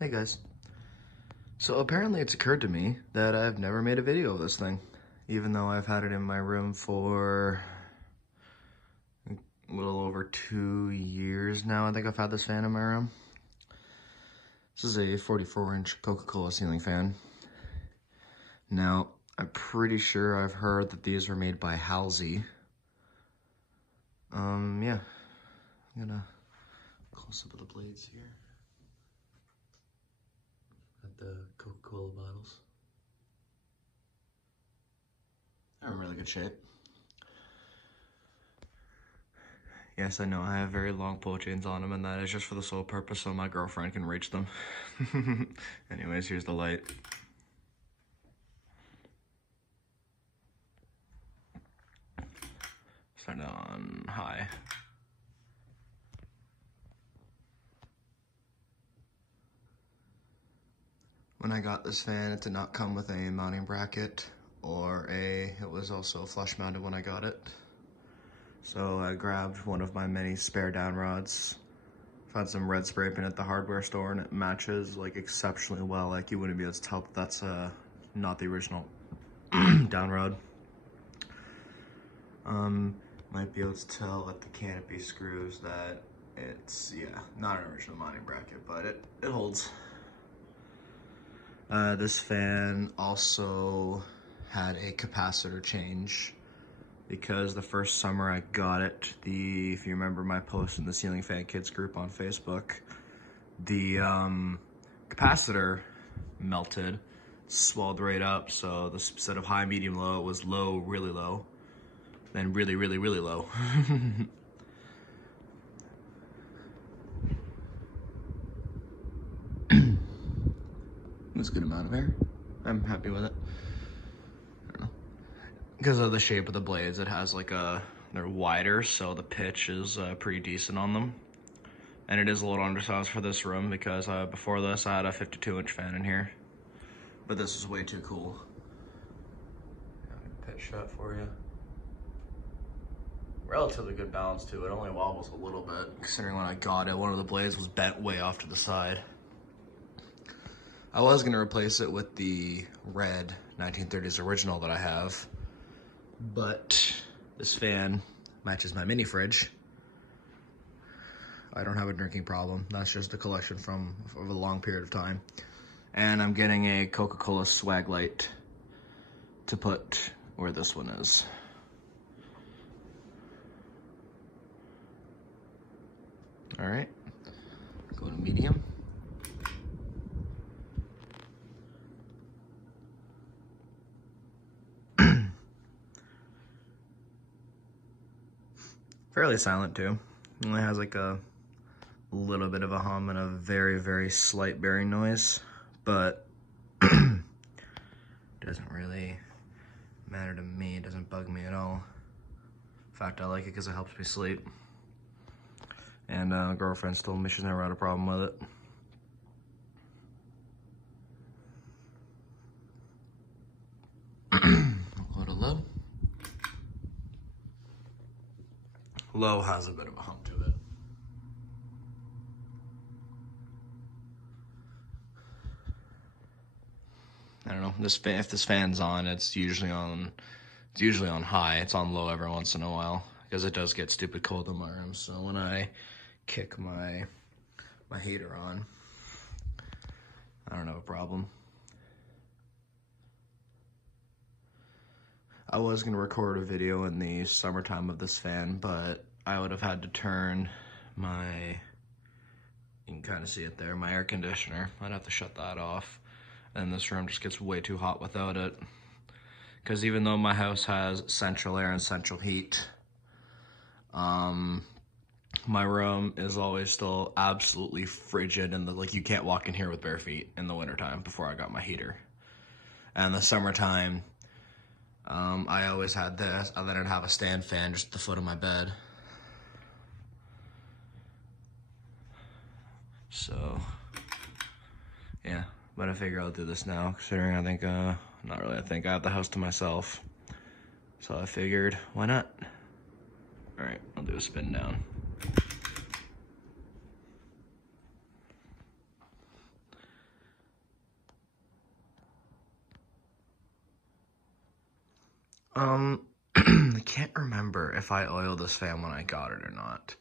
Hey guys. So apparently it's occurred to me that I've never made a video of this thing, even though I've had it in my room for a little over 2 years now. I think I've had this fan in my room. This is a 44-inch CocaCola ceiling fan. Now, I'm pretty sure I've heard that these were made by Halsey. Yeah. I'm gonna close up of the blades here. Got the Coca-Cola bottles. They're in really good shape. Yes, I know I have very long pull chains on them, and that is just for the sole purpose so my girlfriend can reach them. Anyways, here's the light. Start it on high. When I got this fan, it did not come with a mounting bracket it was also flush mounted when I got it. So I grabbed one of my many spare down rods, found some red spray paint at the hardware store, and it matches like exceptionally well. Like you wouldn't be able to tell that that's not the original down rod. Might be able to tell at the canopy screws that it's, yeah, not an original mounting bracket, but it holds. This fan also had a capacitor change because the first summer I got it, if you remember my post in the Ceiling Fan Kids group on Facebook, the capacitor melted, swelled right up, so instead of high, medium, low, it was low, really low, then really, really, really low. That's a good amount of air. I'm happy with it. I don't know. Because of the shape of the blades, it has like they're wider, so the pitch is pretty decent on them. And it is a little undersized for this room because before this I had a 52-inch fan in here. But this is way too cool. I'm gonna pitch that for you. Relatively good balance too. It only wobbles a little bit, considering when I got it, one of the blades was bent way off to the side. I was gonna replace it with the red 1930s original that I have, but this fan matches my mini fridge. I don't have a drinking problem. That's just a collection from over a long period of time. And I'm getting a Coca-Cola swag light to put where this one is. All right, go to medium. Fairly silent too. It only has like a little bit of a hum and a very, very slight bearing noise, but doesn't really matter to me. It doesn't bug me at all. In fact, I like it because it helps me sleep. And girlfriend's told me she's never had a problem with it. I'll go to low. Low has a bit of a hump to it. I don't know. If this fan's on, it's usually on high. It's on low every once in a while because it does get stupid cold in my room. So when I kick my heater on, I don't have a problem. I was gonna record a video in the summertime of this fan, but I would have had to turn you can kind of see it there, my air conditioner. I'd have to shut that off. And this room just gets way too hot without it. Because even though my house has central air and central heat, my room is always still absolutely frigid, and like you can't walk in here with bare feet in the wintertime before I got my heater. And the summertime, I always had this, and then I'd have a stand fan just at the foot of my bed. So, yeah, but I figure I'll do this now, considering I think, not really, I think I have the house to myself. So I figured, why not? All right, I'll do a spin down. I can't remember if I oiled this fan when I got it or not.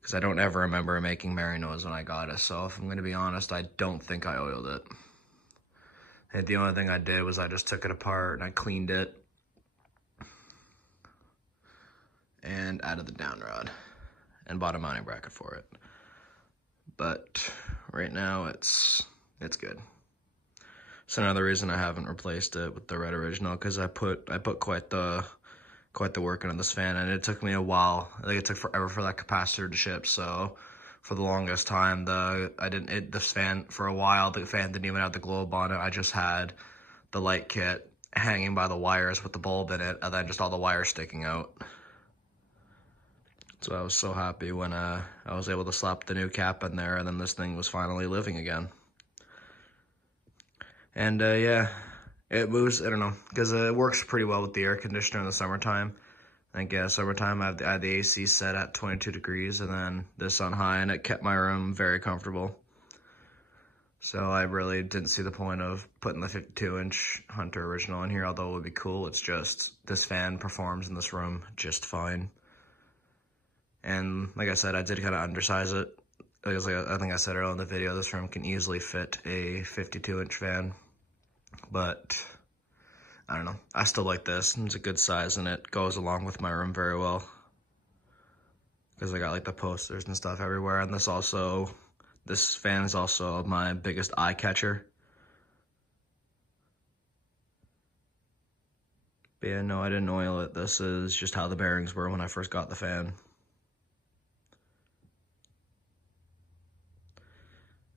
Because I don't ever remember making merry noise when I got it. So if I'm going to be honest, I don't think I oiled it. And the only thing I did was I just took it apart and I cleaned it. And added the down rod. And bought a mounting bracket for it. But right now it's good. So another reason I haven't replaced it with the red original, because I put quite the work into this fan, and it took me a while. I think it took forever for that capacitor to ship. So for the longest time, this fan for a while, the fan didn't even have the globe on it. I just had the light kit hanging by the wires with the bulb in it, and then just all the wires sticking out. So I was so happy when I was able to slap the new cap in there, and then this thing was finally living again. And yeah, it moves, I don't know, because it works pretty well with the air conditioner in the summertime. I think summertime I had the AC set at 22 degrees and then this on high, and it kept my room very comfortable. So I really didn't see the point of putting the 52-inch Hunter original in here, although it would be cool. It's just, this fan performs in this room just fine. And like I said, I did kind of undersize it. Because I think I said earlier in the video, this room can easily fit a 52-inch fan. But I don't know, I still like this. It's a good size and it goes along with my room very well. Because I got like the posters and stuff everywhere. And this fan is also my biggest eye catcher. But yeah, no, I didn't oil it. This is just how the bearings were when I first got the fan.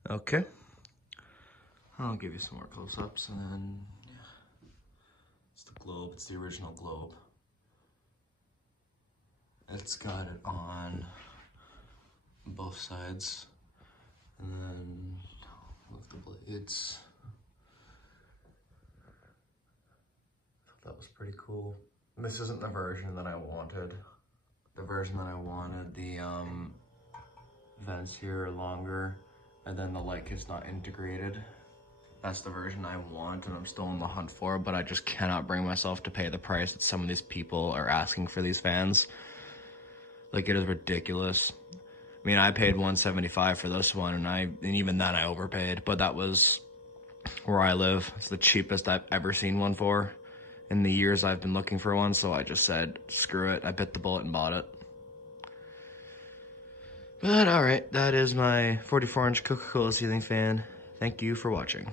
Okay. I'll give you some more close-ups, and then, yeah. It's the globe, it's the original globe. It's got it on both sides, and then with the blades. I thought that was pretty cool. And this isn't the version that I wanted. The version that I wanted, the vents here are longer, and then the light kit's not integrated. That's the version I want, and I'm still on the hunt for, but I just cannot bring myself to pay the price that some of these people are asking for these fans. Like, it is ridiculous. I mean, I paid $175 for this one, and even then I overpaid, but that was where I live. It's the cheapest I've ever seen one for in the years I've been looking for one, so I just said, screw it. I bit the bullet and bought it. But alright, that is my 44-inch Coca-Cola ceiling fan. Thank you for watching.